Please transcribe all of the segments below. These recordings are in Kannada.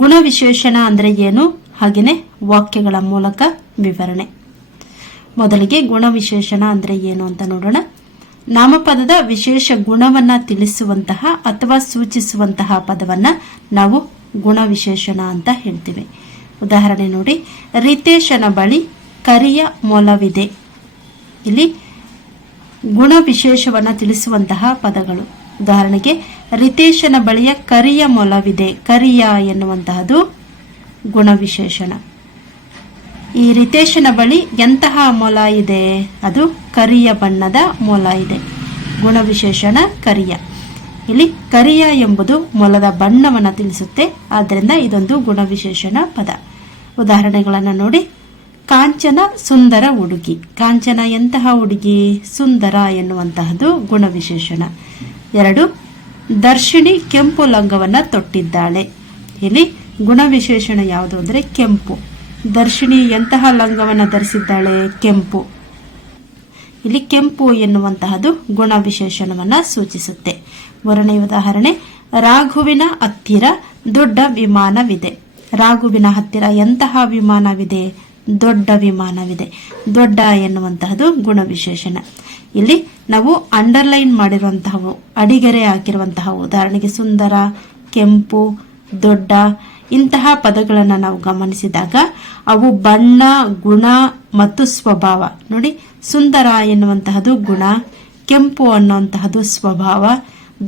ಗುಣವಿಶೇಷಣ ಅಂದರೆ ಏನು? ಹಾಗೆಯೇ ವಾಕ್ಯಗಳ ಮೂಲಕ ವಿವರಣೆ. ಮೊದಲಿಗೆ ಗುಣವಿಶೇಷಣ ಅಂದರೆ ಏನು ಅಂತ ನೋಡೋಣ. ನಾಮಪದದ ವಿಶೇಷ ಗುಣವನ್ನ ತಿಳಿಸುವಂತಹ ಅಥವಾ ಸೂಚಿಸುವಂತಹ ಪದವನ್ನ ನಾವು ಗುಣವಿಶೇಷಣ ಅಂತ ಹೇಳ್ತೀವಿ. ಉದಾಹರಣೆ ನೋಡಿ. ರಿತೇಶನ ಬಳಿ ಕರಿಯ ಮೊಲವಿದೆ ಇಲ್ಲಿ ಗುಣ ವಿಶೇಷವನ್ನ ತಿಳಿಸುವಂತಹ ಪದಗಳು. ಉದಾಹರಣೆಗೆ, ರಿತೇಶನ ಬಳಿಯ ಕರಿಯ ಮೊಲವಿದೆ, ಕರಿಯ ಎನ್ನುವಂತಹದು ಗುಣವಿಶೇಷಣ. ಈ ರಿತೇಶನ ಬಳಿ ಎಂತಹ ಮೊಲ ಇದೆ? ಅದು ಕರಿಯ ಬಣ್ಣದ ಮೊಲ ಇದೆ. ಗುಣವಿಶೇಷಣ ಕರಿಯ. ಇಲ್ಲಿ ಕರಿಯ ಎಂಬುದು ಮೊಲದ ಬಣ್ಣವನ್ನು ತಿಳಿಸುತ್ತೆ. ಆದ್ದರಿಂದ ಇದೊಂದು ಗುಣವಿಶೇಷಣ ಪದ. ಉದಾಹರಣೆಗಳನ್ನು ನೋಡಿ. ಕಾಂಚನ ಸುಂದರ ಹುಡುಗಿ ಕಾಂಚನ ಎಂತಹ ಹುಡುಗಿ ಸುಂದರ ಎನ್ನುವಂತಹದ್ದು ಗುಣವಿಶೇಷಣ. ಎರಡು, ದರ್ಶಿಣಿ ಕೆಂಪು ಲಂಗವನ್ನ ತೊಟ್ಟಿದ್ದಾಳೆ. ಇಲ್ಲಿ ಗುಣವಿಶೇಷಣ ಯಾವುದು ಅಂದರೆ ಕೆಂಪು. ದರ್ಶಿಣಿ ಎಂತಹ ಲಂಗವನ್ನ ಧರಿಸಿದ್ದಾಳೆ? ಕೆಂಪು. ಇಲ್ಲಿ ಕೆಂಪು ಎನ್ನುವಂತಹದು ಗುಣ ವಿಶೇಷಣವನ್ನ ಸೂಚಿಸುತ್ತೆ. ಮೂರನೇ ಉದಾಹರಣೆ, ರಾಘುವಿನ ಹತ್ತಿರ ದೊಡ್ಡ ವಿಮಾನವಿದೆ. ರಾಘುವಿನ ಹತ್ತಿರ ಎಂತಹ ವಿಮಾನವಿದೆ? ದೊಡ್ಡ ವಿಮಾನವಿದೆ. ದೊಡ್ಡ ಎನ್ನುವಂತಹದ್ದು ಗುಣವಿಶೇಷಣ. ಇಲ್ಲಿ ನಾವು ಅಂಡರ್ಲೈನ್ ಮಾಡಿರುವಂತಹವು, ಅಡಿಗೆರೆ ಹಾಕಿರುವಂತಹ ಉದಾಹರಣೆಗೆ ಸುಂದರ, ಕೆಂಪು, ದೊಡ್ಡ, ಇಂತಹ ಪದಗಳನ್ನು ನಾವು ಗಮನಿಸಿದಾಗ ಅವು ಬಣ್ಣ, ಗುಣ ಮತ್ತು ಸ್ವಭಾವ. ನೋಡಿ, ಸುಂದರ ಎನ್ನುವಂತಹದ್ದು ಗುಣ, ಕೆಂಪು ಅನ್ನುವಂತಹದ್ದು ಸ್ವಭಾವ,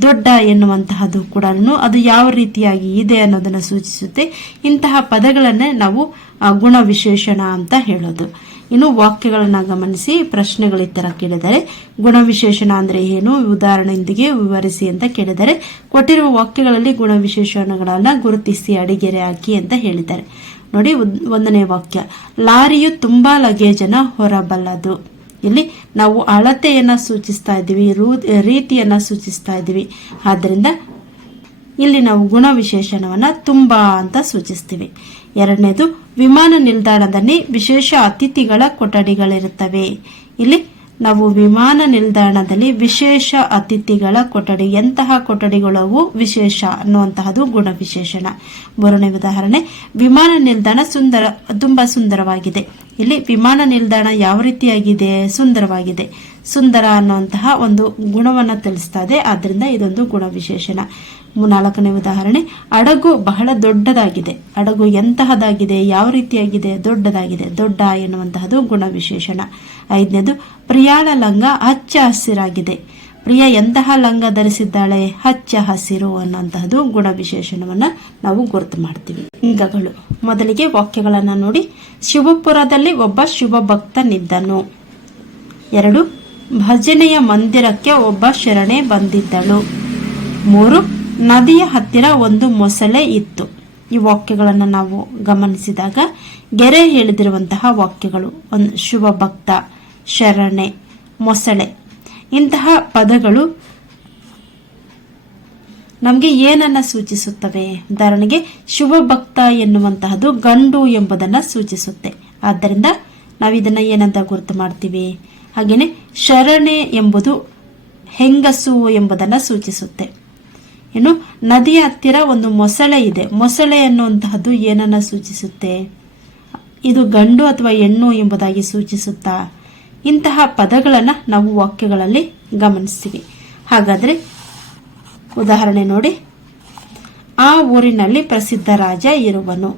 ದೊಡ್ಡ ಎನ್ನುವಂತಹದ್ದು ಕೂಡ ಅದು ಯಾವ ರೀತಿಯಾಗಿ ಇದೆ ಅನ್ನೋದನ್ನು ಸೂಚಿಸುತ್ತೆ. ಇಂತಹ ಪದಗಳನ್ನೇ ನಾವು ಗುಣ ವಿಶೇಷಣ ಅಂತ ಹೇಳೋದು. ಇನ್ನು ವಾಕ್ಯಗಳನ್ನ ಗಮನಿಸಿ, ಪ್ರಶ್ನೆಗಳ ತರ ಕೇಳಿದರೆ, ಗುಣವಿಶೇಷಣ ಅಂದ್ರೆ ಏನು, ಉದಾಹರಣೆಯೊಂದಿಗೆ ವಿವರಿಸಿ ಅಂತ ಕೇಳಿದರೆ, ಕೊಟ್ಟಿರುವ ವಾಕ್ಯಗಳಲ್ಲಿ ಗುಣವಿಶೇಷಣಗಳನ್ನು ಗುರುತಿಸಿ, ಅಡಿಗೆರೆ ಹಾಕಿ ಅಂತ ಹೇಳಿದ್ದಾರೆ. ನೋಡಿ, ಒಂದ್- ಒಂದನೇ ವಾಕ್ಯ. ಲಾರಿಯು ತುಂಬಾ ಲಗೇಜನ್ನು ಹೊರಬಲ್ಲದು. ಇಲ್ಲಿ ನಾವು ಅಳತೆಯನ್ನ ಸೂಚಿಸ್ತಾ ಇದ್ದೀವಿ, ರೂ- ರೀತಿಯನ್ನ ಸೂಚಿಸ್ತಾ ಇದ್ದೀವಿ. ಆದ್ದರಿಂದ ಇಲ್ಲಿ ನಾವು ಗುಣ ವಿಶೇಷಣವನ್ನ ತುಂಬಾ ಅಂತ ಸೂಚಿಸ್ತೀವಿ. ಎರಡನೇದು, ವಿಮಾನ ನಿಲ್ದಾಣದಲ್ಲಿ ವಿಶೇಷ ಅತಿಥಿಗಳ ಕೊಠಡಿಗಳಿರುತ್ತವೆ. ಇಲ್ಲಿ ನಾವು ವಿಮಾನ ನಿಲ್ದಾಣದಲ್ಲಿ ವಿಶೇಷ ಅತಿಥಿಗಳ ಕೊಠಡಿ, ಎಂತಹ ಕೊಠಡಿಗಳವು ವಿಶೇಷ ಅನ್ನುವಂತಹದ್ದು ಗುಣ ವಿಶೇಷಣ. ಮೂರನೇ ಉದಾಹರಣೆ, ವಿಮಾನ ನಿಲ್ದಾಣ ಸುಂದರ, ತುಂಬಾ ಸುಂದರವಾಗಿದೆ. ಇಲ್ಲಿ ವಿಮಾನ ನಿಲ್ದಾಣ ಯಾವ ರೀತಿಯಾಗಿದೆ? ಸುಂದರವಾಗಿದೆ. ಸುಂದರ ಅನ್ನುವಂತಹ ಒಂದು ಗುಣವನ್ನು ತಿಳಿಸ್ತಾ ಇದೆ. ಆದ್ದರಿಂದ ಇದೊಂದು ಗುಣ ವಿಶೇಷಣ. ಮೂ- ನಾಲ್ಕನೇ ಉದಾಹರಣೆ ಹಡಗು ಬಹಳ ದೊಡ್ಡದಾಗಿದೆ. ಹಡಗು ಎಂತಹದಾಗಿದೆ ಯಾವ ರೀತಿಯಾಗಿದೆ, ದೊಡ್ಡದಾಗಿದೆ, ದೊಡ್ಡ ಎನ್ನುವಂತಹದ್ದು ಗುಣ ವಿಶೇಷಣ ಐದನೇದು, ಪ್ರಿಯಾಳ ಲಂಗ ಹಚ್ಚ ಹಸಿರಾಗಿದೆ. ಪ್ರಿಯ ಎಂತಹ ಲಂಗ ಧರಿಸಿದ್ದಾಳೆ, ಹಚ್ಚ ಹಸಿರು ಅನ್ನುವಂತಹದ್ದು ಗುಣ ವಿಶೇಷಣವನ್ನ ನಾವು ಗುರುತು ಮಾಡ್ತೀವಿ. ಲಿಂಗಗಳು ಮೊದಲಿಗೆ ವಾಕ್ಯಗಳನ್ನು ನೋಡಿ. ಶಿವಪುರದಲ್ಲಿ ಒಬ್ಬ ಶಿವ ಭಕ್ತನಿದ್ದನು. ಎರಡು, ಭಜನೆಯ ಮಂದಿರಕ್ಕೆ ಒಬ್ಬ ಶರಣೆ ಬಂದಿದ್ದಳು. ಮೂರು ನದಿಯ ಹತ್ತಿರ ಒಂದು ಮೊಸಳೆ ಇತ್ತು. ಈ ವಾಕ್ಯಗಳನ್ನು ನಾವು ಗಮನಿಸಿದಾಗ ಗೆರೆ ಹೇಳಿದಿರುವಂತಹ ವಾಕ್ಯಗಳು. ಒಂದು ಶುಭ ಭಕ್ತ, ಶರಣೆ, ಮೊಸಳೆ. ಇಂತಹ ಪದಗಳು ನಮಗೆ ಏನನ್ನ ಸೂಚಿಸುತ್ತವೆ? ಉದಾಹರಣೆಗೆ ಶುಭ ಭಕ್ತ ಎನ್ನುವಂತಹದ್ದು ಗಂಡು ಎಂಬುದನ್ನು ಸೂಚಿಸುತ್ತೆ. ಆದ್ದರಿಂದ ನಾವು ಇದನ್ನ ಏನಂತ ಗುರುತು ಮಾಡ್ತೀವಿ? ಹಾಗೇನೆ ಶರಣೆ ಎಂಬುದು ಹೆಂಗಸು ಎಂಬುದನ್ನು ಸೂಚಿಸುತ್ತೆ. ಇನ್ನು ನದಿಯ ಹತ್ತಿರ ಒಂದು ಮೊಸಳೆ ಇದೆ. ಮೊಸಳೆ ಅನ್ನುವಂತಹದ್ದು ಏನನ್ನ ಸೂಚಿಸುತ್ತೆ? ಇದು ಗಂಡು ಅಥವಾ ಹೆಣ್ಣು ಎಂಬುದಾಗಿ ಸೂಚಿಸುತ್ತಾ? ಇಂತಹ ಪದಗಳನ್ನು ನಾವು ವಾಕ್ಯಗಳಲ್ಲಿ ಗಮನಿಸ್ತೀವಿ. ಹಾಗಾದ್ರೆ ಉದಾಹರಣೆ ನೋಡಿ. ಆ ಊರಿನಲ್ಲಿ ಪ್ರಸಿದ್ಧ ರಾಜ ಇರುವನು.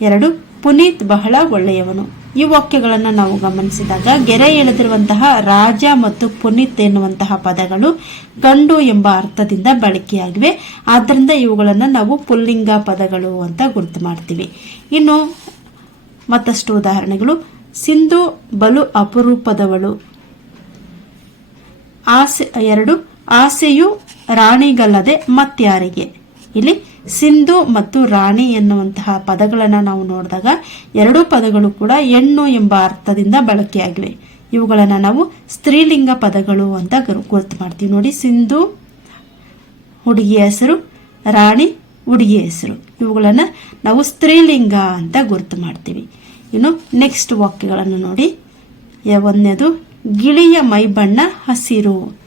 ಎರಡು, ಪುನೀತ್ ಬಹಳ ಒಳ್ಳೆಯವನು. ಈ ವಾಕ್ಯಗಳನ್ನು ನಾವು ಗಮನಿಸಿದಾಗ, ಗೆರೆ ಎಳೆದಿರುವಂತಹ ರಾಜ ಮತ್ತು ಪುನೀತ್ ಎನ್ನುವಂತಹ ಪದಗಳು ಗಂಡು ಎಂಬ ಅರ್ಥದಿಂದ ಬಳಕೆಯಾಗಿವೆ. ಆದ್ದರಿಂದ ಇವುಗಳನ್ನು ನಾವು ಪುಲ್ಲಿಂಗ ಪದಗಳು ಅಂತ ಗುರುತು ಮಾಡ್ತೀವಿ. ಇನ್ನು ಮತ್ತಷ್ಟು ಉದಾಹರಣೆಗಳು. ಸಿಂಧು ಬಲು ಅಪರೂಪದವಳು. ಆಸೆ, ಎರಡು, ಆಸೆಯು ರಾಣಿಗಲ್ಲದೆ ಮತ್ಯಾರಿಗೆ ಇಲ್ಲಿ ಸಿಂಧು ಮತ್ತು ರಾಣಿ ಎನ್ನುವಂತಹ ಪದಗಳನ್ನು ನಾವು ನೋಡಿದಾಗ ಎರಡೂ ಪದಗಳು ಕೂಡ ಹೆಣ್ಣು ಎಂಬ ಅರ್ಥದಿಂದ ಬಳಕೆಯಾಗಿವೆ. ಇವುಗಳನ್ನು ನಾವು ಸ್ತ್ರೀಲಿಂಗ ಪದಗಳು ಅಂತ ಗುರು- ಗುರುತು ಮಾಡ್ತೀವಿ. ನೋಡಿ, ಸಿಂಧು, ಹುಡುಗಿಯ ಹೆಸರು, ರಾಣಿ, ಹುಡುಗಿಯ ಹೆಸರು. ಇವುಗಳನ್ನು ನಾವು ಸ್ತ್ರೀಲಿಂಗ ಅಂತ ಗುರುತು ಮಾಡ್ತೀವಿ. ಇನ್ನು ನೆಕ್ಸ್ಟ್ ವಾಕ್ಯಗಳನ್ನು ನೋಡಿ. ಒಂದನೇದು ಗಿಳಿಯ ಮೈಬಣ್ಣ ಹಸಿರು.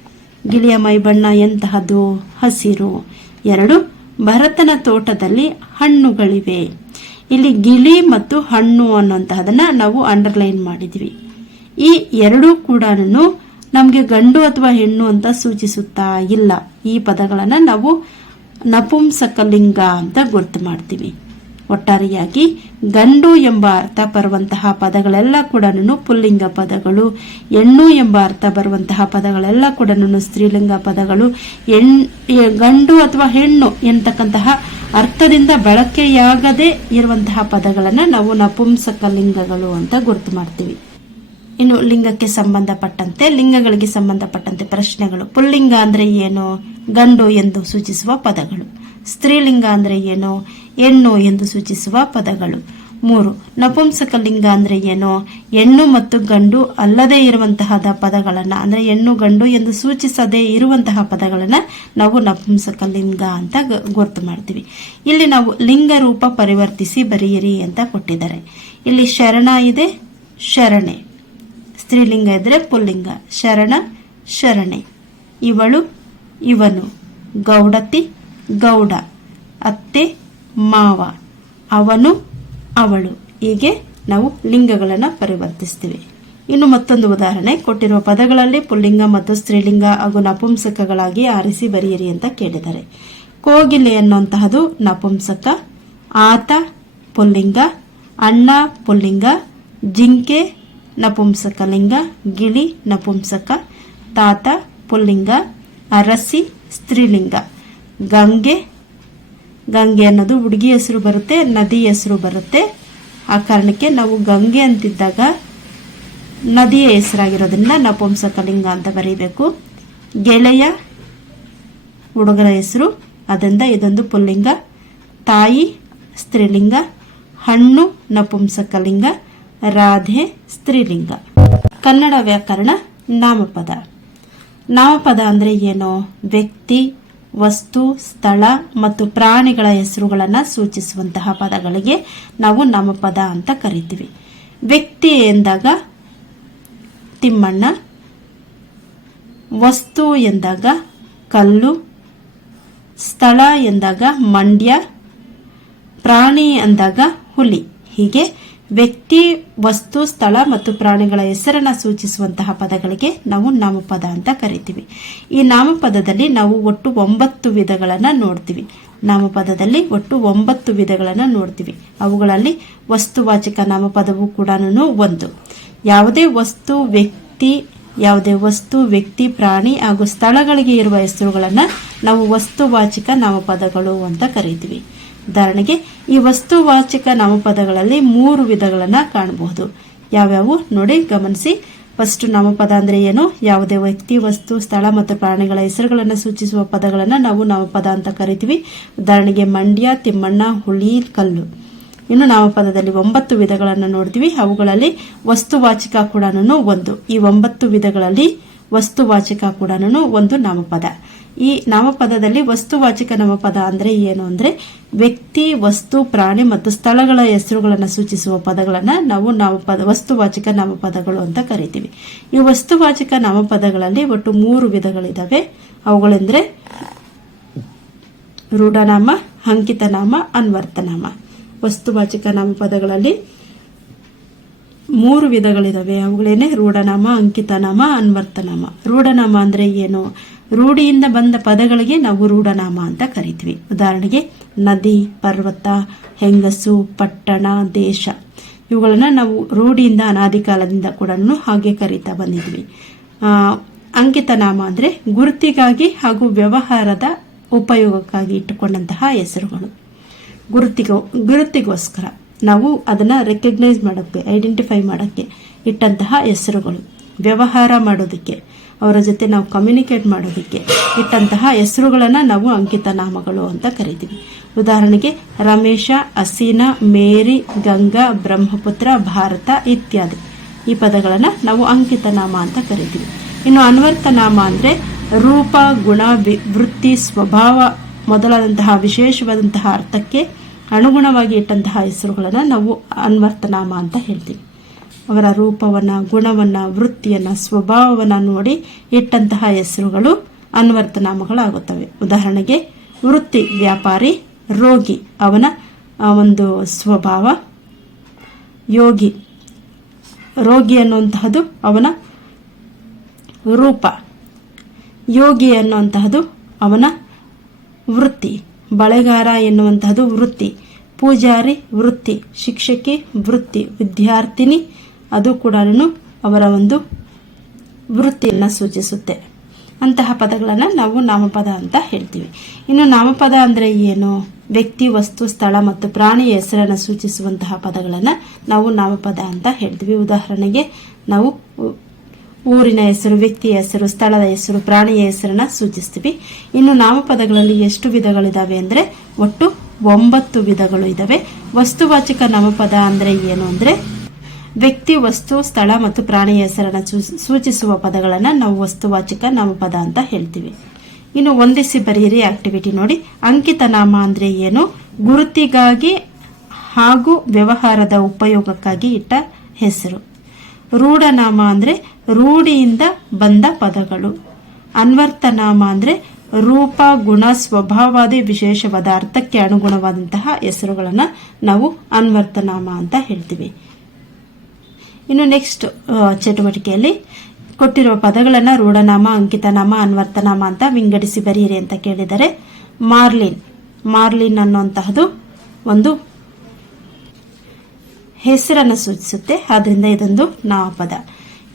ಗಿಳಿಯ ಮೈಬಣ್ಣ ಎಂತಹದ್ದು? ಹಸಿರು. ಎರಡು ಭರತನ ತೋಟದಲ್ಲಿ ಹಣ್ಣುಗಳಿವೆ. ಇಲ್ಲಿ ಗಿಳಿ ಮತ್ತು ಹಣ್ಣು ಅನ್ನುವಂತಹದನ್ನ ನಾವು ಅಂಡರ್ಲೈನ್ ಮಾಡಿದ್ವಿ. ಈ ಎರಡೂ ಕೂಡ ನಮಗೆ ಗಂಡು ಅಥವಾ ಹೆಣ್ಣು ಅಂತ ಸೂಚಿಸುತ್ತಾ ಇಲ್ಲ. ಈ ಪದಗಳನ್ನು ನಾವು ನಪುಂಸಕಲಿಂಗ ಅಂತ ಗುರ್ತು ಮಾಡ್ತೀವಿ. ಒಟ್ಟಾರೆಯಾಗಿ ಗಂಡು ಎಂಬ ಅರ್ಥ ಬರುವಂತಹ ಪದಗಳೆಲ್ಲ ಕೂಡ ಪುಲ್ಲಿಂಗ ಪದಗಳು, ಹೆಣ್ಣು ಎಂಬ ಅರ್ಥ ಬರುವಂತಹ ಪದಗಳೆಲ್ಲ ಕೂಡ ಸ್ತ್ರೀಲಿಂಗ ಪದಗಳು. ಹೆಣ್ ಗಂಡು ಅಥವಾ ಹೆಣ್ಣು ಎಂತಕ್ಕಂತಹ ಅರ್ಥದಿಂದ ಬಳಕೆಯಾಗದೆ ಇರುವಂತಹ ಪದಗಳನ್ನು ನಾವು ನಪುಂಸಕ ಲಿಂಗಗಳು ಅಂತ ಗುರುತು ಮಾಡ್ತೀವಿ. ಇನ್ನು ಲಿಂಗಕ್ಕೆ ಸಂಬಂಧಪಟ್ಟಂತೆ, ಲಿಂಗಗಳಿಗೆ ಸಂಬಂಧಪಟ್ಟಂತೆ ಪ್ರಶ್ನೆಗಳು. ಪುಲ್ಲಿಂಗ ಅಂದ್ರೆ ಏನು? ಗಂಡು ಎಂದು ಸೂಚಿಸುವ ಪದಗಳು. ಸ್ತ್ರೀಲಿಂಗ ಅಂದರೆ ಏನು? ಹೆಣ್ಣು ಎಂದು ಸೂಚಿಸುವ ಪದಗಳು. ಮೂರು, ನಪುಂಸಕ ಲಿಂಗ ಅಂದ್ರೆ ಏನು? ಹೆಣ್ಣು ಮತ್ತು ಗಂಡು ಅಲ್ಲದೆ ಇರುವಂತಹ ಪದಗಳನ್ನ, ಅಂದ್ರೆ ಹೆಣ್ಣು ಗಂಡು ಎಂದು ಸೂಚಿಸದೇ ಇರುವಂತಹ ಪದಗಳನ್ನ ನಾವು ನಪುಂಸಕ ಲಿಂಗ ಅಂತ ಗುರ್ತು ಮಾಡ್ತೀವಿ. ಇಲ್ಲಿ ನಾವು ಲಿಂಗ ರೂಪ ಪರಿವರ್ತಿಸಿ ಬರೆಯಿರಿ ಅಂತ ಕೊಟ್ಟಿದ್ದಾರೆ. ಇಲ್ಲಿ ಶರಣ ಇದೆ, ಶರಣೆ. ಸ್ತ್ರೀಲಿಂಗ ಇದ್ದರೆ ಪುಲ್ಲಿಂಗ, ಶರಣ, ಶರಣೆ. ಇವಳು, ಇವನು. ಗೌಡತಿ ಗೌಡ. ಅತ್ತೆ, ಮಾವ. ಅವನು ಅವಳು. ಹೀಗೆ ನಾವು ಲಿಂಗಗಳನ್ನು ಪರಿವರ್ತಿಸ್ತೀವಿ. ಇನ್ನು ಮತ್ತೊಂದು ಉದಾಹರಣೆ ಕೊಟ್ಟಿರುವ ಪದಗಳಲ್ಲಿ ಪುಲ್ಲಿಂಗ ಮತ್ತು ಸ್ತ್ರೀಲಿಂಗ ಹಾಗೂ ನಪುಂಸಕಗಳಾಗಿ ಆರಿಸಿ ಬರೆಯಿರಿ ಅಂತ ಕೇಳಿದ್ದಾರೆ ಕೋಗಿಲೆ ಅನ್ನುವಂತಹದು ನಪುಂಸಕ, ಆತ ಪುಲ್ಲಿಂಗ, ಅಣ್ಣ ಪುಲ್ಲಿಂಗ, ಜಿಂಕೆ ನಪುಂಸಕ ಲಿಂಗ, ಗಿಳಿ ನಪುಂಸಕ, ತಾತ ಪುಲ್ಲಿಂಗ, ಅರಸಿ ಸ್ತ್ರೀಲಿಂಗ. ಗಂಗೆ. ಗಂಗೆ ಅನ್ನೋದು ಹುಡುಗಿ ಹೆಸರು ಬರುತ್ತೆ, ನದಿ ಹೆಸರು ಬರುತ್ತೆ. ಆ ಕಾರಣಕ್ಕೆ ನಾವು ಗಂಗೆ ಅಂತಿದ್ದಾಗ ನದಿಯ ಹೆಸರಾಗಿರೋದನ್ನ ನಪುಂಸಕಲಿಂಗ ಅಂತ ಬರೀಬೇಕು. ಗೆಳೆಯ ಹುಡುಗರ ಹೆಸರು, ಅದರಿಂದ ಇದೊಂದು ಪುಲ್ಲಿಂಗ. ತಾಯಿ ಸ್ತ್ರೀಲಿಂಗ, ಹಣ್ಣು ನಪುಂಸಕಲಿಂಗ, ರಾಧೆ ಸ್ತ್ರೀಲಿಂಗ. ಕನ್ನಡ ವ್ಯಾಕರಣ ನಾಮಪದ. ನಾಮಪದ ಅಂದರೆ ಏನು? ವ್ಯಕ್ತಿ ವಸ್ತು, ಸ್ಥಳ ಮತ್ತು ಪ್ರಾಣಿಗಳ ಹೆಸರುಗಳನ್ನು ಸೂಚಿಸುವಂತಹ ಪದಗಳಿಗೆ ನಾವು ನಾಮಪದ ಅಂತ ಕರಿತೀವಿ. ವ್ಯಕ್ತಿ ಎಂದಾಗ ತಿಮ್ಮಣ್ಣ, ವಸ್ತು ಎಂದಾಗ ಕಲ್ಲು, ಸ್ಥಳ ಎಂದಾಗ ಮಂಡ್ಯ, ಪ್ರಾಣಿ ಎಂದಾಗ ಹುಲಿ. ಹೀಗೆ ವ್ಯಕ್ತಿ, ವಸ್ತು, ಸ್ಥಳ ಮತ್ತು ಪ್ರಾಣಿಗಳ ಹೆಸರನ್ನ ಸೂಚಿಸುವಂತಹ ಪದಗಳಿಗೆ ನಾವು ನಾಮಪದ ಅಂತ ಕರಿತೀವಿ. ಈ ನಾಮಪದದಲ್ಲಿ ನಾವು ಒಟ್ಟು ಒಂಬತ್ತು ವಿಧಗಳನ್ನು ನೋಡ್ತೀವಿ. ನಾಮಪದದಲ್ಲಿ ಒಟ್ಟು ಒಂಬತ್ತು ವಿಧಗಳನ್ನು ನೋಡ್ತೀವಿ. ಅವುಗಳಲ್ಲಿ ವಸ್ತುವಾಚಕ ನಾಮಪದವು ಕೂಡ ಒಂದು. ಯಾವುದೇ ವಸ್ತು, ವ್ಯಕ್ತಿ, ಯಾವುದೇ ವಸ್ತು, ವ್ಯಕ್ತಿ, ಪ್ರಾಣಿ ಹಾಗೂ ಸ್ಥಳಗಳಿಗೆ ಇರುವ ಹೆಸರುಗಳನ್ನು ನಾವು ವಸ್ತುವಾಚಕ ನಾಮಪದಗಳು ಅಂತ ಕರಿತೀವಿ. ಉದಾಹರಣೆಗೆ, ಈ ವಸ್ತುವಾಚಕ ನಾಮಪದಗಳಲ್ಲಿ ಮೂರು ವಿಧಗಳನ್ನು ಕಾಣಬಹುದು. ಯಾವ್ಯಾವು? ನೋಡಿ, ಗಮನಿಸಿ. ಫಸ್ಟ್ ನಾಮಪದ ಅಂದ್ರೆ ಏನು? ಯಾವುದೇ ವ್ಯಕ್ತಿ, ವಸ್ತು, ಸ್ಥಳ ಮತ್ತು ಪ್ರಾಣಿಗಳ ಹೆಸರುಗಳನ್ನು ಸೂಚಿಸುವ ಪದಗಳನ್ನು ನಾವು ನಾಮಪದ ಅಂತ ಕರಿತೀವಿ. ಉದಾಹರಣೆಗೆ, ಮಂಡ್ಯ, ತಿಮ್ಮಣ್ಣ ಹುಳಿ ಕಲ್ಲು. ಇನ್ನು ನಾಮಪದದಲ್ಲಿ ಒಂಬತ್ತು ವಿಧಗಳನ್ನು ನೋಡ್ತೀವಿ. ಅವುಗಳಲ್ಲಿ ವಸ್ತುವಾಚಕ ಕೂಡ ಒಂದು. ಈ ಒಂಬತ್ತು ವಿಧಗಳಲ್ಲಿ ವಸ್ತುವಾಚಕ ಕೂಡ ಒಂದು ನಾಮಪದ. ಈ ನಾಮಪದದಲ್ಲಿ ವಸ್ತುವಾಚಕ ನಾಮಪದ ಅಂದ್ರೆ ಏನು ಅಂದ್ರೆ ವ್ಯಕ್ತಿ, ವಸ್ತು, ಪ್ರಾಣಿ ಮತ್ತು ಸ್ಥಳಗಳ ಹೆಸರುಗಳನ್ನು ಸೂಚಿಸುವ ಪದಗಳನ್ನು ನಾವು ನಾಮಪದ, ವಸ್ತುವಾಚಕ ನಾಮಪದಗಳು ಅಂತ ಕರಿತೀವಿ. ಈ ವಸ್ತುವಾಚಕ ನಾಮಪದಗಳಲ್ಲಿ ಒಟ್ಟು ಮೂರು ವಿಧಗಳಿದ್ದಾವೆ ಅವುಗಳೆಂದ್ರೆ ರೂಢನಾಮ, ಅಂಕಿತನಾಮ, ಅನ್ವರ್ತನಾಮ. ವಸ್ತುವಾಚಕ ನಾಮಪದಗಳಲ್ಲಿ ಮೂರು ವಿಧಗಳಿದಾವೆ. ಅವುಗಳೇನೆ ರೂಢನಾಮ, ಅಂಕಿತನಾಮ, ಅನ್ವರ್ತನಾಮ. ರೂಢನಾಮ ಅಂದ್ರೆ ಏನು? ರೂಢಿಯಿಂದ ಬಂದ ಪದಗಳಿಗೆ ನಾವು ರೂಢನಾಮ ಅಂತ ಕರಿತೀವಿ. ಉದಾಹರಣೆಗೆ ನದಿ, ಪರ್ವತ, ಹೆಂಗಸು, ಪಟ್ಟಣ, ದೇಶ. ಇವುಗಳನ್ನು ನಾವು ರೂಢಿಯಿಂದ ಅನಾದಿ ಕಾಲದಿಂದ ಕೂಡ ಹಾಗೆ ಕರೀತಾ ಬಂದಿದ್ವಿ. ಅಂಕಿತನಾಮ ಅಂದ್ರೆ ಗುರುತಿಗಾಗಿ ಹಾಗೂ ವ್ಯವಹಾರದ ಉಪಯೋಗಕ್ಕಾಗಿ ಇಟ್ಟುಕೊಂಡಂತಹ ಹೆಸರುಗಳು. ಗುರುತಿಗೋ, ಗುರುತಿಗೋಸ್ಕರ. ನಾವು ಅದನ್ನು ರೆಕಗ್ನೈಸ್ ಮಾಡೋಕ್ಕೆ ಐಡೆಂಟಿಫೈ ಮಾಡೋಕ್ಕೆ ಇಟ್ಟಂತಹ ಹೆಸರುಗಳು. ವ್ಯವಹಾರ ಮಾಡೋದಕ್ಕೆ, ಅವರ ಜೊತೆ ನಾವು ಕಮ್ಯುನಿಕೇಟ್ ಮಾಡೋದಕ್ಕೆ ಇಟ್ಟಂತಹ ಹೆಸರುಗಳನ್ನು ನಾವು ಅಂಕಿತ ನಾಮಗಳು ಅಂತ ಕರಿತೀವಿ. ಉದಾಹರಣೆಗೆ, ರಮೇಶ ಅಸೀನಾ ಮೇರಿ, ಗಂಗಾ, ಬ್ರಹ್ಮಪುತ್ರ, ಭಾರತ ಇತ್ಯಾದಿ. ಈ ಪದಗಳನ್ನು ನಾವು ಅಂಕಿತ ನಾಮ ಅಂತ ಕರಿತೀವಿ. ಇನ್ನು ಅನ್ವರ್ಥ ನಾಮ ಅಂದರೆ ರೂಪ, ಗುಣ ವೃತ್ತಿ, ಸ್ವಭಾವ ಮೊದಲಾದಂತಹ ವಿಶೇಷವಾದಂತಹ ಅರ್ಥಕ್ಕೆ ಅನುಗುಣವಾಗಿ ಇಟ್ಟಂತಹ ಹೆಸರುಗಳನ್ನು ನಾವು ಅನ್ವರ್ತನಾಮ ಅಂತ ಹೇಳ್ತೀವಿ. ಅವರ ರೂಪವನ್ನು, ಗುಣವನ್ನು, ವೃತ್ತಿಯನ್ನು, ಸ್ವಭಾವವನ್ನು ನೋಡಿ ಇಟ್ಟಂತಹ ಹೆಸರುಗಳು ಅನ್ವರ್ತನಾಮಗಳಾಗುತ್ತವೆ. ಉದಾಹರಣೆಗೆ, ವೃತ್ತಿ ವ್ಯಾಪಾರಿ, ರೋಗಿ, ಅವನ ಒಂದು ಸ್ವಭಾವ, ಯೋಗಿ. ರೋಗಿ ಅನ್ನುವಂತಹದ್ದು ಅವನ ರೂಪ. ಯೋಗಿ ಅನ್ನುವಂತಹದ್ದು ಅವನ ವೃತ್ತಿ. ಬಳೆಗಾರ ಎನ್ನುವಂತಹದ್ದು ವೃತ್ತಿ. ಪೂಜಾರಿ ವೃತ್ತಿ, ಶಿಕ್ಷಕಿ ವೃತ್ತಿ, ವಿದ್ಯಾರ್ಥಿನಿ, ಅದು ಕೂಡ ಅವರ ಒಂದು ವೃತ್ತಿಯನ್ನು ಸೂಚಿಸುತ್ತೆ. ಅಂತಹ ಪದಗಳನ್ನು ನಾವು ನಾಮಪದ ಅಂತ ಹೇಳ್ತೀವಿ. ಇನ್ನು ನಾಮಪದ ಅಂದರೆ ಏನು? ವ್ಯಕ್ತಿ, ವಸ್ತು, ಸ್ಥಳ ಮತ್ತು ಪ್ರಾಣಿಯ ಹೆಸರನ್ನು ಸೂಚಿಸುವಂತಹ ಪದಗಳನ್ನು ನಾವು ನಾಮಪದ ಅಂತ ಹೇಳ್ತೀವಿ. ಉದಾಹರಣೆಗೆ ನಾವು ಊರಿನ ಹೆಸರು, ವ್ಯಕ್ತಿಯ ಹೆಸರು, ಸ್ಥಳದ ಹೆಸರು, ಪ್ರಾಣಿಯ ಹೆಸರನ್ನ ಸೂಚಿಸ್ತೀವಿ. ಇನ್ನು ನಾಮಪದಗಳಲ್ಲಿ ಎಷ್ಟು ವಿಧಗಳಿದಾವೆ ಅಂದರೆ ಒಟ್ಟು ಒಂಬತ್ತು ವಿಧಗಳು ಇದಾವೆ. ವಸ್ತುವಾಚಕ ನಾಮಪದ ಅಂದರೆ ಏನು ಅಂದರೆ ವ್ಯಕ್ತಿ, ವಸ್ತು, ಸ್ಥಳ ಮತ್ತು ಪ್ರಾಣಿಯ ಹೆಸರನ್ನು ಸೂಚಿಸುವ ಪದಗಳನ್ನು ನಾವು ವಸ್ತುವಾಚಕ ನಾಮಪದ ಅಂತ ಹೇಳ್ತೀವಿ. ಇನ್ನು ಹೊಂದಿಸಿ ಬರೆಯಿರಿ ಆಕ್ಟಿವಿಟಿ ನೋಡಿ. ಅಂಕಿತ ನಾಮ ಅಂದರೆ ಏನು? ಗುರುತಿಗಾಗಿ ಹಾಗೂ ವ್ಯವಹಾರದ ಉಪಯೋಗಕ್ಕಾಗಿ ಇಟ್ಟ ಹೆಸರು. ರೂಢನಾಮ ಅಂದರೆ ರೂಢಿಯಿಂದ ಬಂದ ಪದಗಳು. ಅನ್ವರ್ತನಾಮ ಅಂದರೆ ರೂಪ, ಗುಣ, ಸ್ವಭಾವಾದಿ ವಿಶೇಷವಾದ ಅರ್ಥಕ್ಕೆ ಅನುಗುಣವಾದಂತಹ ಹೆಸರುಗಳನ್ನು ನಾವು ಅನ್ವರ್ತನಾಮ ಅಂತ ಹೇಳ್ತೀವಿ. ಇನ್ನು ನೆಕ್ಸ್ಟ್ ಚಟುವಟಿಕೆಯಲ್ಲಿ ಕೊಟ್ಟಿರುವ ಪದಗಳನ್ನು ರೂಢನಾಮ, ಅಂಕಿತನಾಮ, ಅನ್ವರ್ತನಾಮ ಅಂತ ವಿಂಗಡಿಸಿ ಬರೀರಿ ಅಂತ ಕೇಳಿದರೆ ಮಾರ್ಲಿನ್. ಮಾರ್ಲಿನ್ ಅನ್ನುವಂತಹದ್ದು ಒಂದು ಹೆಸರನ್ನು ಸೂಚಿಸುತ್ತೆ. ಆದ್ದರಿಂದ ಇದೊಂದು ನಾಮಪದ.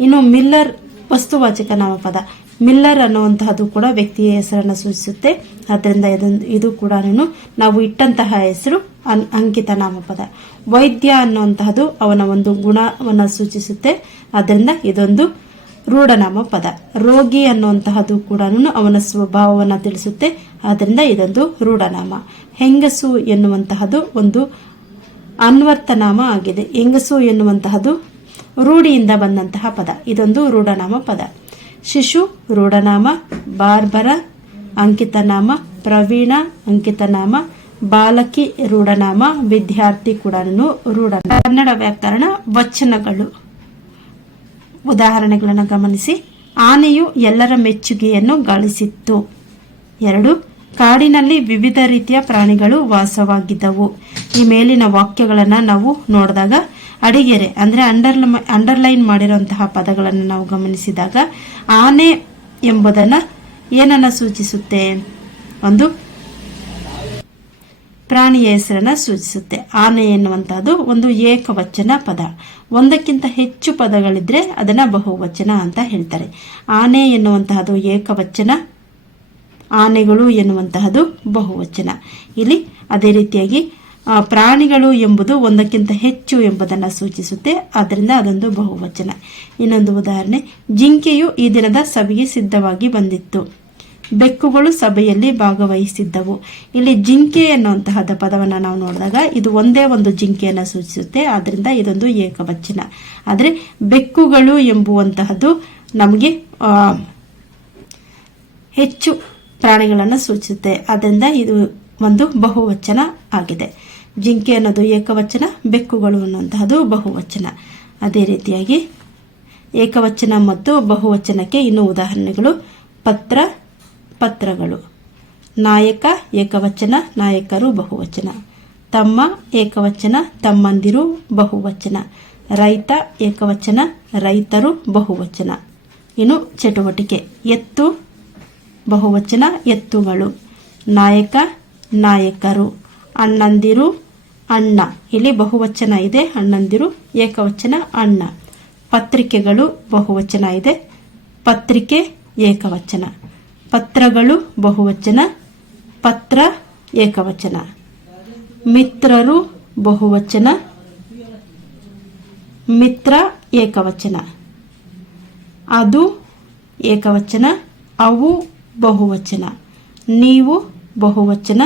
ಇನ್ನು ಮಿಲ್ಲರ್ ವಸ್ತುವಾಚಕ ನಾಮಪದ. ಮಿಲ್ಲರ್ ಅನ್ನುವಂತಹದ್ದು ಕೂಡ ವ್ಯಕ್ತಿಯ ಹೆಸರನ್ನು ಸೂಚಿಸುತ್ತೆ. ಆದ್ದರಿಂದ ಇದೊಂದು ಇದು ಕೂಡ ನಾವು ಇಟ್ಟಂತಹ ಹೆಸರು ಅನ್, ಅಂಕಿತ ನಾಮಪದ. ವೈದ್ಯ ಅನ್ನುವಂತಹದ್ದು ಅವನ ಒಂದು ಗುಣವನ್ನು ಸೂಚಿಸುತ್ತೆ. ಆದ್ದರಿಂದ ಇದೊಂದು ರೂಢನಾಮ ಪದ ರೋಗಿ ಅನ್ನುವಂತಹದ್ದು ಕೂಡ ಅವನ ಸ್ವಭಾವವನ್ನು ತಿಳಿಸುತ್ತೆ. ಆದ್ದರಿಂದ ಇದೊಂದು ರೂಢನಾಮ ಹೆಂಗಸು ಎನ್ನುವಂತಹದ್ದು ಒಂದು ಅನ್ವರ್ಥನಾಮ ಆಗಿದೆ. ಹೆಂಗಸು ಎನ್ನುವಂತಹದ್ದು ರೂಢಿಯಿಂದ ಬಂದಂತಹ ಪದ. ಇದೊಂದು ರೂಢನಾಮ ಪದ. ಶಿಶು, ರೂಢನಾಮ, ಬಾರ್ಬರ, ಅಂಕಿತನಾಮ, ಪ್ರವೀಣ, ಅಂಕಿತನಾಮ, ಬಾಲಕಿ, ರೂಢನಾಮ, ವಿದ್ಯಾರ್ಥಿ ಕೂಡ ರೂಢ ಕನ್ನಡ ವ್ಯಾಕರಣ ವಚನಗಳು. ಉದಾಹರಣೆಗಳನ್ನು ಗಮನಿಸಿ. ಆನೆಯು ಎಲ್ಲರ ಮೆಚ್ಚುಗೆಯನ್ನು ಗಳಿಸಿತ್ತು. ಎರಡು, ಕಾಡಿನಲ್ಲಿ ವಿವಿಧ ರೀತಿಯ ಪ್ರಾಣಿಗಳು ವಾಸವಾಗಿದ್ದವು. ಈ ಮೇಲಿನ ವಾಕ್ಯಗಳನ್ನು ನಾವು ನೋಡಿದಾಗ ಅಡಿಗೆರೆ, ಅಂದರೆ ಅಂಡರ್ ಅಂಡರ್ಲೈನ್ ಮಾಡಿರುವಂತಹ ಪದಗಳನ್ನು ನಾವು ಗಮನಿಸಿದಾಗ ಆನೆ ಎಂಬುದನ್ನು ಏನನ್ನು ಸೂಚಿಸುತ್ತೆ? ಒಂದು, ಪ್ರಾಣಿಯ ಹೆಸರನ್ನ ಸೂಚಿಸುತ್ತೆ. ಆನೆ ಎನ್ನುವಂತಹದ್ದು ಒಂದು ಏಕವಚನ ಪದ. ಒಂದಕ್ಕಿಂತ ಹೆಚ್ಚು ಪದಗಳಿದ್ರೆ ಅದನ್ನ ಬಹುವಚನ ಅಂತ ಹೇಳ್ತಾರೆ. ಆನೆ ಎನ್ನುವಂತಹದ್ದು ಏಕವಚನ, ಆನೆಗಳು ಎನ್ನುವಂತಹದ್ದು ಬಹುವಚನ. ಇಲ್ಲಿ ಅದೇ ರೀತಿಯಾಗಿ ಪ್ರಾಣಿಗಳು ಎಂಬುದು ಒಂದಕ್ಕಿಂತ ಹೆಚ್ಚು ಎಂಬುದನ್ನು ಸೂಚಿಸುತ್ತೆ. ಆದ್ದರಿಂದ ಅದೊಂದು ಬಹುವಚನ. ಇನ್ನೊಂದು ಉದಾಹರಣೆ. ಜಿಂಕೆಯು ಈ ದಿನದ ಸಭೆಗೆ ಸಿದ್ಧವಾಗಿ ಬಂದಿತ್ತು. ಬೆಕ್ಕುಗಳು ಸಭೆಯಲ್ಲಿ ಭಾಗವಹಿಸಿದ್ದವು. ಇಲ್ಲಿ ಜಿಂಕೆ ಎನ್ನುವಂತಹದ ಪದವನ್ನು ನಾವು ನೋಡಿದಾಗ ಇದು ಒಂದೇ ಒಂದು ಜಿಂಕೆಯನ್ನು ಸೂಚಿಸುತ್ತೆ. ಆದ್ದರಿಂದ ಇದೊಂದು ಏಕವಚನ. ಆದರೆ ಬೆಕ್ಕುಗಳು ಎಂಬುವಂತಹದ್ದು ನಮಗೆ ಹೆಚ್ಚು ಪ್ರಾಣಿಗಳನ್ನು ಸೂಚಿಸುತ್ತೆ. ಆದ್ದರಿಂದ ಇದು ಒಂದು ಬಹುವಚನ ಆಗಿದೆ. ಜಿಂಕೆ ಅನ್ನೋದು ಏಕವಚನ, ಬೆಕ್ಕುಗಳು ಅನ್ನುವಂತಹದ್ದು ಬಹುವಚನ. ಅದೇ ರೀತಿಯಾಗಿ ಏಕವಚನ ಮತ್ತು ಬಹುವಚನಕ್ಕೆ ಇನ್ನು ಉದಾಹರಣೆಗಳು. ಪತ್ರ, ಪತ್ರಗಳು. ನಾಯಕ, ಏಕವಚನ, ನಾಯಕರು, ಬಹುವಚನ. ತಮ್ಮ, ಏಕವಚನ. ತಮ್ಮಂದಿರು, ಬಹುವಚನ. ರೈತ, ಏಕವಚನ. ರೈತರು, ಬಹುವಚನ. ಇನ್ನು ಚಟುವಟಿಕೆ. ಎತ್ತು, ಬಹುವಚನ. ಎತ್ತುಗಳು. ನಾಯಕ, ನಾಯಕರು. ಅಣ್ಣಂದಿರು ಅಣ್ಣ. ಇಲ್ಲಿ ಬಹುವಚನ ಇದೆ. ಅಣ್ಣಂದಿರು ಏಕವಚನ ಅಣ್ಣ. ಪತ್ರಿಕೆಗಳು ಬಹುವಚನ ಇದೆ. ಪತ್ರಿಕೆ ಏಕವಚನ. ಪತ್ರಗಳು ಬಹುವಚನ. ಪತ್ರ ಏಕವಚನ. ಮಿತ್ರರು ಬಹುವಚನ. ಮಿತ್ರ ಏಕವಚನ. ಅದು ಏಕವಚನ. ಅವು ಬಹುವಚನ. ನೀವು ಬಹುವಚನ.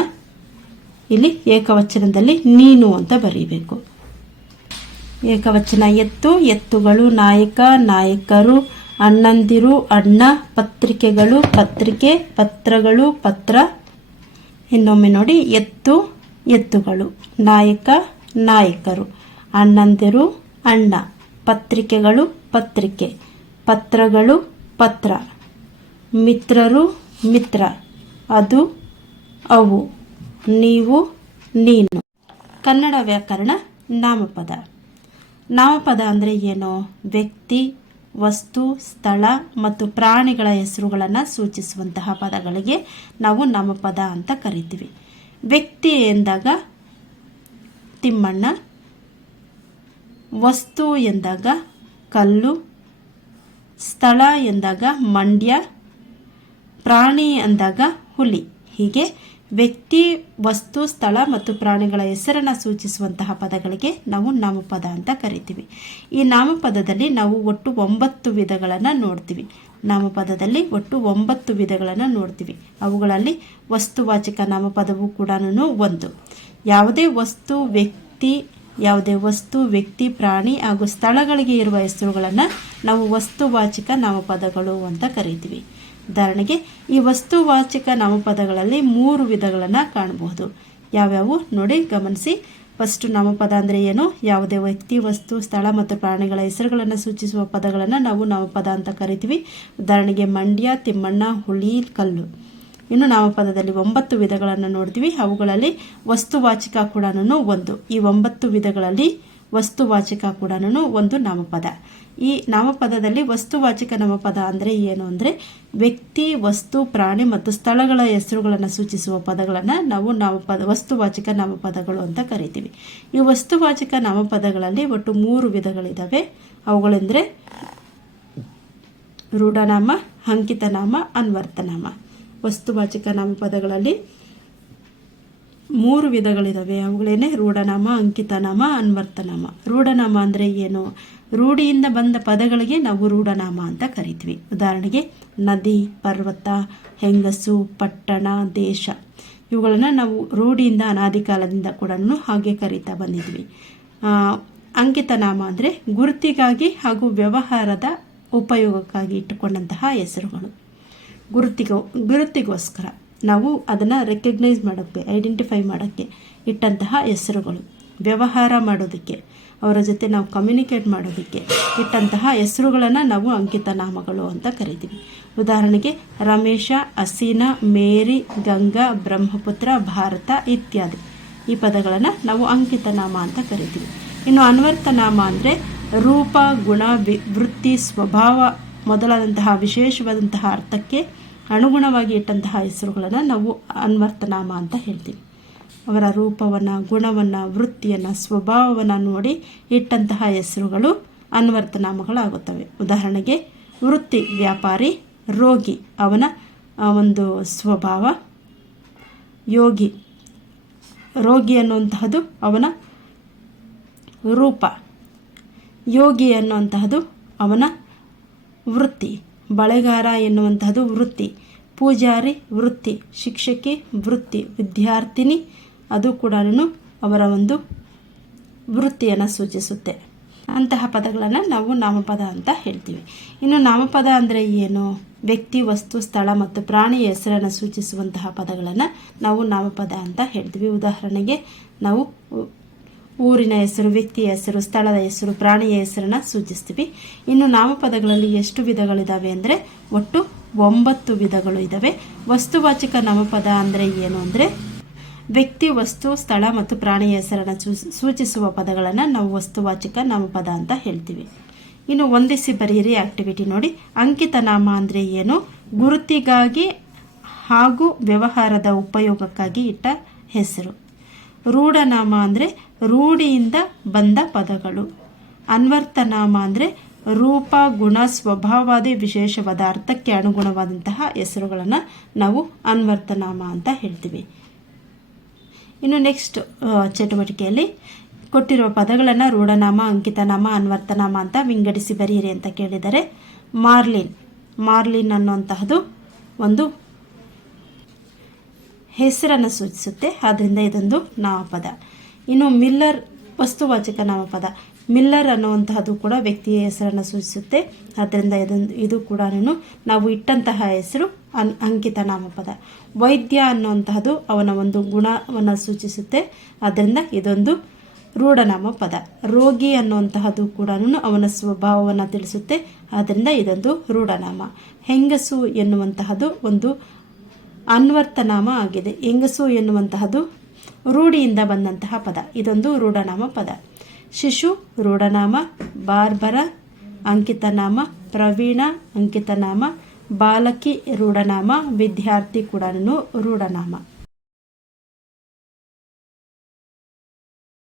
ಇಲ್ಲಿ ಏಕವಚನದಲ್ಲಿ ನೀನು ಅಂತ ಬರೀಬೇಕು. ಏಕವಚನ ಎತ್ತು, ಎತ್ತುಗಳು ನಾಯಕ, ನಾಯಕರು, ಅಣ್ಣಂದಿರು, ಅಣ್ಣ, ಪತ್ರಿಕೆಗಳು, ಪತ್ರಿಕೆ, ಪತ್ರಗಳು, ಪತ್ರ. ಇನ್ನೊಮ್ಮೆ ನೋಡಿ, ಎತ್ತು, ಎತ್ತುಗಳು, ನಾಯಕ, ನಾಯಕರು, ಅಣ್ಣಂದಿರು, ಅಣ್ಣ, ಪತ್ರಿಕೆಗಳು, ಪತ್ರಿಕೆ, ಪತ್ರಗಳು, ಪತ್ರ. ಮಿತ್ರರು, ಮಿತ್ರ. ಅದು ಅವು. ನೀವು, ನೀನು. ಕನ್ನಡ ವ್ಯಾಕರಣ ನಾಮಪದ. ನಾಮಪದ ಅಂದರೆ ಏನು? ವ್ಯಕ್ತಿ, ವಸ್ತು, ಸ್ಥಳ ಮತ್ತು ಪ್ರಾಣಿಗಳ ಹೆಸರುಗಳನ್ನು ಸೂಚಿಸುವಂತಹ ಪದಗಳಿಗೆ ನಾವು ನಾಮಪದ ಅಂತ ಕರಿತೀವಿ. ವ್ಯಕ್ತಿ ಎಂದಾಗ ತಿಮ್ಮಣ್ಣ, ವಸ್ತು ಎಂದಾಗ ಕಲ್ಲು, ಸ್ಥಳ ಎಂದಾಗ ಮಂಡ್ಯ, ಪ್ರಾಣಿ ಅಂದಾಗ ಹುಲಿ. ಹೀಗೆ ವ್ಯಕ್ತಿ, ವಸ್ತು, ಸ್ಥಳ ಮತ್ತು ಪ್ರಾಣಿಗಳ ಹೆಸರನ್ನು ಸೂಚಿಸುವಂತಹ ಪದಗಳಿಗೆ ನಾವು ನಾಮಪದ ಅಂತ ಕರಿತೀವಿ. ಈ ನಾಮಪದದಲ್ಲಿ ನಾವು ಒಟ್ಟು ಒಂಬತ್ತು ವಿಧಗಳನ್ನು ನೋಡ್ತೀವಿ. ನಾಮಪದದಲ್ಲಿ ಒಟ್ಟು ಒಂಬತ್ತು ವಿಧಗಳನ್ನು ನೋಡ್ತೀವಿ. ಅವುಗಳಲ್ಲಿ ವಸ್ತುವಾಚಕ ನಾಮಪದವು ಕೂಡ ಒಂದು. ಯಾವುದೇ ವಸ್ತು, ವ್ಯಕ್ತಿ, ಯಾವುದೇ ವಸ್ತು, ವ್ಯಕ್ತಿ, ಪ್ರಾಣಿ ಹಾಗೂ ಸ್ಥಳಗಳಿಗೆ ಇರುವ ಹೆಸರುಗಳನ್ನು ನಾವು ವಸ್ತುವಾಚಕ ನಾಮಪದಗಳು ಅಂತ ಕರಿತೀವಿ. ಉದಾಹರಣೆಗೆ, ಈ ವಸ್ತುವಾಚಕ ನಾಮಪದಗಳಲ್ಲಿ ಮೂರು ವಿಧಗಳನ್ನು ಕಾಣಬಹುದು. ಯಾವ್ಯಾವು? ನೋಡಿ, ಗಮನಿಸಿ. ಫಸ್ಟ್ ನಾಮಪದ ಅಂದರೆ ಏನು? ಯಾವುದೇ ವ್ಯಕ್ತಿ, ವಸ್ತು, ಸ್ಥಳ ಮತ್ತು ಪ್ರಾಣಿಗಳ ಹೆಸರುಗಳನ್ನು ಸೂಚಿಸುವ ಪದಗಳನ್ನು ನಾವು ನಾಮಪದ ಅಂತ ಕರಿತೀವಿ. ಉದಾಹರಣೆಗೆ, ಮಂಡ್ಯ, ತಿಮ್ಮಣ್ಣ ಹುಳಿ ಕಲ್ಲು. ಇನ್ನು ನಾಮಪದದಲ್ಲಿ ಒಂಬತ್ತು ವಿಧಗಳನ್ನು ನೋಡ್ತೀವಿ. ಅವುಗಳಲ್ಲಿ ವಸ್ತುವಾಚಿಕ ಕೂಡ ಒಂದು. ಈ ಒಂಬತ್ತು ವಿಧಗಳಲ್ಲಿ ವಸ್ತುವಾಚಿಕ ಕೂಡ ಒಂದು ನಾಮಪದ. ಈ ನಾಮಪದದಲ್ಲಿ ವಸ್ತುವಾಚಕ ನಾಮಪದ ಅಂದರೆ ಏನು ಅಂದರೆ ವ್ಯಕ್ತಿ, ವಸ್ತು, ಪ್ರಾಣಿ ಮತ್ತು ಸ್ಥಳಗಳ ಹೆಸರುಗಳನ್ನು ಸೂಚಿಸುವ ಪದಗಳನ್ನು ನಾವು ನಾಮಪದ, ವಸ್ತುವಾಚಕ ನಾಮಪದಗಳು ಅಂತ ಕರಿತೀವಿ. ಈ ವಸ್ತುವಾಚಕ ನಾಮಪದಗಳಲ್ಲಿ ಒಟ್ಟು ಮೂರು ವಿಧಗಳಿದ್ದಾವೆ ಅವುಗಳೆಂದರೆ ರೂಢನಾಮ, ಅಂಕಿತನಾಮ, ಅನ್ವರ್ತನಾಮ. ವಸ್ತುವಾಚಕ ನಾಮಪದಗಳಲ್ಲಿ ಮೂರು ವಿಧಗಳಿದ್ದಾವೆ ಅವುಗಳೇನೆ, ರೂಢನಾಮ, ಅಂಕಿತನಾಮ, ಅನ್ವರ್ತನಾಮ. ರೂಢನಾಮ ಅಂದರೆ ಏನು? ರೂಢಿಯಿಂದ ಬಂದ ಪದಗಳಿಗೆ ನಾವು ರೂಢನಾಮ ಅಂತ ಕರಿತೀವಿ. ಉದಾಹರಣೆಗೆ ನದಿ, ಪರ್ವತ, ಹೆಂಗಸು, ಪಟ್ಟಣ, ದೇಶ. ಇವುಗಳನ್ನು ನಾವು ರೂಢಿಯಿಂದ ಅನಾದಿ ಕಾಲದಿಂದ ಕೂಡ ಹಾಗೆ ಕರೀತಾ ಬಂದಿದ್ವಿ. ಅಂಕಿತನಾಮ ಅಂದರೆ ಗುರುತಿಗಾಗಿ ಹಾಗೂ ವ್ಯವಹಾರದ ಉಪಯೋಗಕ್ಕಾಗಿ ಇಟ್ಟುಕೊಂಡಂತಹ ಹೆಸರುಗಳು. ಗುರುತಿಗೋ, ಗುರುತಿಗೋಸ್ಕರ ನಾವು ಅದನ್ನು ರೆಕಗ್ನೈಸ್ ಮಾಡೋಕ್ಕೆ ಐಡೆಂಟಿಫೈ ಮಾಡೋಕ್ಕೆ ಇಟ್ಟಂತಹ ಹೆಸರುಗಳು. ವ್ಯವಹಾರ ಮಾಡೋದಕ್ಕೆ. ಅವರ ಜೊತೆ ನಾವು ಕಮ್ಯುನಿಕೇಟ್ ಮಾಡೋದಕ್ಕೆ ಇಟ್ಟಂತಹ ಹೆಸರುಗಳನ್ನು ನಾವು ಅಂಕಿತ ನಾಮಗಳು ಅಂತ ಕರಿತೀವಿ. ಉದಾಹರಣೆಗೆ ರಮೇಶ ಹಸೀನಾ ಮೇರಿ, ಗಂಗಾ, ಬ್ರಹ್ಮಪುತ್ರ, ಭಾರತ ಇತ್ಯಾದಿ. ಈ ಪದಗಳನ್ನು ನಾವು ಅಂಕಿತ ನಾಮ ಅಂತ ಕರಿತೀವಿ. ಇನ್ನು ಅನ್ವರ್ತನಾಮ ಅಂದರೆ ರೂಪ, ಗುಣ ವೃತ್ತಿ, ಸ್ವಭಾವ ಮೊದಲಾದಂತಹ ವಿಶೇಷವಾದಂತಹ ಅರ್ಥಕ್ಕೆ ಅನುಗುಣವಾಗಿ ಇಟ್ಟಂತಹ ಹೆಸರುಗಳನ್ನು ನಾವು ಅನ್ವರ್ಥನಾಮ ಅಂತ ಹೇಳ್ತೀವಿ. ಅವರ ರೂಪವನ್ನು, ಗುಣವನ್ನು, ವೃತ್ತಿಯನ್ನು, ಸ್ವಭಾವವನ್ನು ನೋಡಿ ಇಟ್ಟಂತಹ ಹೆಸರುಗಳು ಅನ್ವರ್ತನಾಮಗಳಾಗುತ್ತವೆ. ಉದಾಹರಣೆಗೆ, ವೃತ್ತಿ ವ್ಯಾಪಾರಿ, ರೋಗಿ, ಅವನ ಒಂದು ಸ್ವಭಾವ, ಯೋಗಿ. ರೋಗಿ ಅನ್ನುವಂತಹದ್ದು ಅವನ ರೂಪ. ಯೋಗಿ ಅನ್ನುವಂತಹದ್ದು ಅವನ ವೃತ್ತಿ. ಬಳೆಗಾರ ಎನ್ನುವಂತಹದ್ದು ವೃತ್ತಿ. ಪೂಜಾರಿ, ವೃತ್ತಿ. ಶಿಕ್ಷಕಿ, ವೃತ್ತಿ. ವಿದ್ಯಾರ್ಥಿನಿ ಅದು ಕೂಡ ಅವರ ಒಂದು ವೃತ್ತಿಯನ್ನು ಸೂಚಿಸುತ್ತೆ. ಅಂತಹ ಪದಗಳನ್ನು ನಾವು ನಾಮಪದ ಅಂತ ಹೇಳ್ತೀವಿ. ಇನ್ನು ನಾಮಪದ ಅಂದರೆ ಏನು? ವ್ಯಕ್ತಿ, ವಸ್ತು, ಸ್ಥಳ ಮತ್ತು ಪ್ರಾಣಿಯ ಹೆಸರನ್ನು ಸೂಚಿಸುವಂತಹ ಪದಗಳನ್ನು ನಾವು ನಾಮಪದ ಅಂತ ಹೇಳ್ತೀವಿ. ಉದಾಹರಣೆಗೆ ನಾವು ಊರಿನ ಹೆಸರು, ವ್ಯಕ್ತಿಯ ಹೆಸರು, ಸ್ಥಳದ ಹೆಸರು, ಪ್ರಾಣಿಯ ಹೆಸರನ್ನು ಸೂಚಿಸ್ತೀವಿ. ಇನ್ನು ನಾಮಪದಗಳಲ್ಲಿ ಎಷ್ಟು ವಿಧಗಳಿದ್ದಾವೆ ಅಂದರೆ ಒಟ್ಟು ಒಂಬತ್ತು ವಿಧಗಳು ಇದ್ದಾವೆ ವಸ್ತುವಾಚಕ ನಾಮಪದ ಅಂದರೆ ಏನು ಅಂದರೆ ವ್ಯಕ್ತಿ, ವಸ್ತು, ಸ್ಥಳ ಮತ್ತು ಪ್ರಾಣಿಯ ಹೆಸರನ್ನು ಸೂಚಿಸುವ ಪದಗಳನ್ನು ನಾವು ವಸ್ತುವಾಚಕ ನಾಮಪದ ಅಂತ ಹೇಳ್ತೀವಿ. ಇನ್ನು ಒಂದಿಸಿ ಬರೆಯಿರಿ ಆಕ್ಟಿವಿಟಿ ನೋಡಿ. ಅಂಕಿತ ನಾಮ ಅಂದರೆ ಏನು? ಗುರುತಿಗಾಗಿ ಹಾಗೂ ವ್ಯವಹಾರದ ಉಪಯೋಗಕ್ಕಾಗಿ ಇಟ್ಟ ಹೆಸರು. ರೂಢನಾಮ ಅಂದರೆ ರೂಢಿಯಿಂದ ಬಂದ ಪದಗಳು. ಅನ್ವರ್ತನಾಮ ಅಂದರೆ ರೂಪ, ಗುಣ, ಸ್ವಭಾವಾದಿ ವಿಶೇಷವಾದ ಅರ್ಥಕ್ಕೆ ಅನುಗುಣವಾದಂತಹ ಹೆಸರುಗಳನ್ನು ನಾವು ಅನ್ವರ್ತನಾಮ ಅಂತ ಹೇಳ್ತೀವಿ. ಇನ್ನು ನೆಕ್ಸ್ಟ್ ಚಟುವಟಿಕೆಯಲ್ಲಿ ಕೊಟ್ಟಿರುವ ಪದಗಳನ್ನು ರೂಢನಾಮ, ಅಂಕಿತನಾಮ, ಅನ್ವರ್ತನಾಮ ಅಂತ ವಿಂಗಡಿಸಿ ಬರೆಯಿರಿ ಅಂತ ಕೇಳಿದರೆ ಮಾರ್ಲಿನ್ ಮಾರ್ಲಿನ್ ಅನ್ನುವಂತಹದ್ದು ಒಂದು ಹೆಸರನ್ನು ಸೂಚಿಸುತ್ತೆ. ಆದ್ದರಿಂದ ಇದೊಂದು ನಾಮಪದ. ಇನ್ನು ಮಿಲ್ಲರ್ ವಸ್ತುವಾಚಕ ನಾಮಪದ. ಮಿಲ್ಲರ್ ಅನ್ನುವಂತಹದ್ದು ಕೂಡ ವ್ಯಕ್ತಿಯ ಹೆಸರನ್ನು ಸೂಚಿಸುತ್ತೆ. ಆದ್ದರಿಂದ ಇದೊಂದು ಇದು ಕೂಡ ನಾವು ಇಟ್ಟಂತಹ ಹೆಸರು ಅನ್ ಅಂಕಿತ ನಾಮಪದ. ವೈದ್ಯ ಅನ್ನುವಂತಹದ್ದು ಅವನ ಒಂದು ಗುಣವನ್ನು ಸೂಚಿಸುತ್ತೆ. ಆದ್ದರಿಂದ ಇದೊಂದು ರೂಢನಾಮ ಪದ ರೋಗಿ ಅನ್ನುವಂತಹದ್ದು ಕೂಡ ಅವನ ಸ್ವಭಾವವನ್ನು ತಿಳಿಸುತ್ತೆ. ಆದ್ದರಿಂದ ಇದೊಂದು ರೂಢನಾಮ ಹೆಂಗಸು ಎನ್ನುವಂತಹದ್ದು ಒಂದು ಅನ್ವರ್ತನಾಮ ಆಗಿದೆ. ಹೆಂಗಸು ಎನ್ನುವಂತಹದ್ದು ರೂಢಿಯಿಂದ ಬಂದಂತಹ ಪದ. ಇದೊಂದು ರೂಢನಾಮ ಪದ ಶಿಶು ರೂಢನಾಮ ಬಾರ್ಬರ ಅಂಕಿತನಾಮ ಪ್ರವೀಣ ಅಂಕಿತನಾಮ ಬಾಲಕಿ ರೂಢನಾಮ ವಿದ್ಯಾರ್ಥಿ ಕೂಡ ರೂಢನಾಮ.